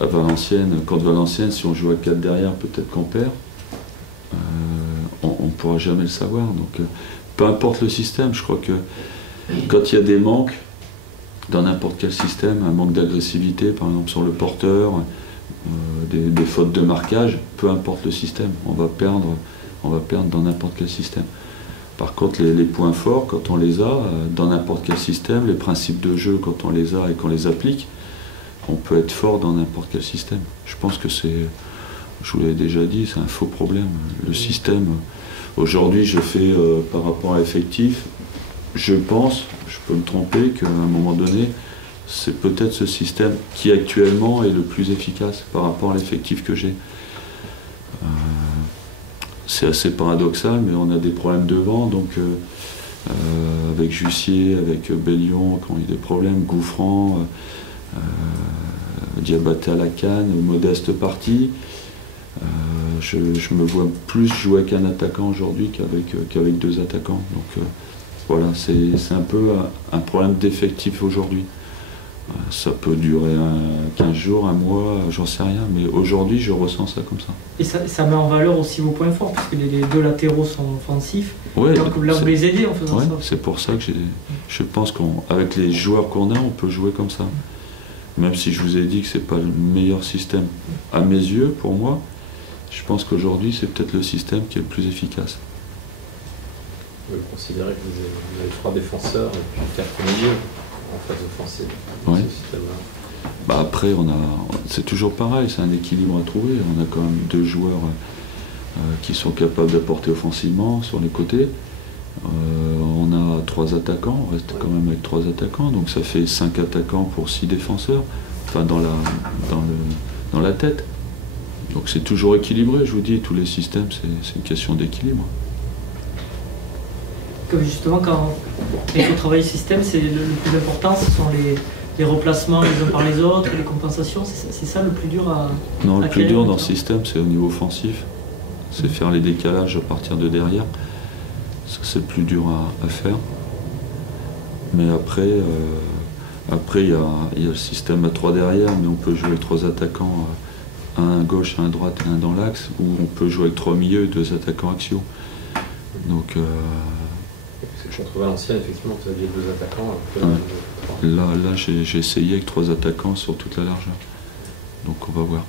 à Valenciennes, contre Valenciennes, si on joue à 4 derrière, peut-être qu'on perd. On ne pourra jamais le savoir. Donc, peu importe le système, je crois que quand il y a des manques, dans n'importe quel système, un manque d'agressivité, par exemple sur le porteur, des fautes de marquage, peu importe le système, on va perdre dans n'importe quel système. Par contre, les points forts, quand on les a, dans n'importe quel système, les principes de jeu, quand on les a et qu'on les applique, on peut être fort dans n'importe quel système. Je pense que c'est, je vous l'ai déjà dit, c'est un faux problème. Le système, aujourd'hui, je fais par rapport à l'effectif, je pense, je peux me tromper, qu'à un moment donné, c'est peut-être ce système qui actuellement est le plus efficace par rapport à l'effectif que j'ai. C'est assez paradoxal, mais on a des problèmes devant, donc avec Jussier, avec Bellion, qui ont eu des problèmes, Gouffran, Diabaté à la canne, Modeste parti. Je me vois plus jouer avec un attaquant aujourd'hui qu'avec 2 attaquants. Donc voilà, c'est un peu un problème d'effectif aujourd'hui. Ça peut durer 15 jours, un mois, j'en sais rien, mais aujourd'hui je ressens ça comme ça. Et ça met en valeur aussi vos points forts, puisque les 2 latéraux sont offensifs. Ouais, donc là vous les aidez en faisant ça. C'est pour ça que je pense qu'avec les joueurs qu'on a, on peut jouer comme ça. Même si je vous ai dit que c'est pas le meilleur système à mes yeux, pour moi, je pense qu'aujourd'hui c'est peut-être le système qui est le plus efficace. Vous considérez que vous avez 3 défenseurs et puis 4 milieux en phase offensive. Ouais. Ce système-là. Bah après, c'est toujours pareil, c'est un équilibre à trouver. On a quand même 2 joueurs qui sont capables d'apporter offensivement sur les côtés. On a 3 attaquants, on reste quand même avec 3 attaquants, donc ça fait 5 attaquants pour 6 défenseurs, enfin dans la tête. Donc c'est toujours équilibré, je vous dis, tous les systèmes, c'est une question d'équilibre. Comme justement, quand il faut travailler le système, c'est le plus important, ce sont les replacements les uns par les autres, les compensations, c'est ça le plus dur à Non, le plus dur dans le ce système, c'est au niveau offensif. C'est faire les décalages à partir de derrière. C'est le plus dur à faire. Mais après, il y a le système à 3 derrière, mais on peut jouer avec 3 attaquants, un à gauche, un à droite et un dans l'axe, ou on peut jouer avec 3 milieux et 2 attaquants axiaux. Donc, contre Valenciennes, effectivement, vous aviez 2 attaquants. Là j'ai essayé avec 3 attaquants sur toute la largeur. Donc on va voir.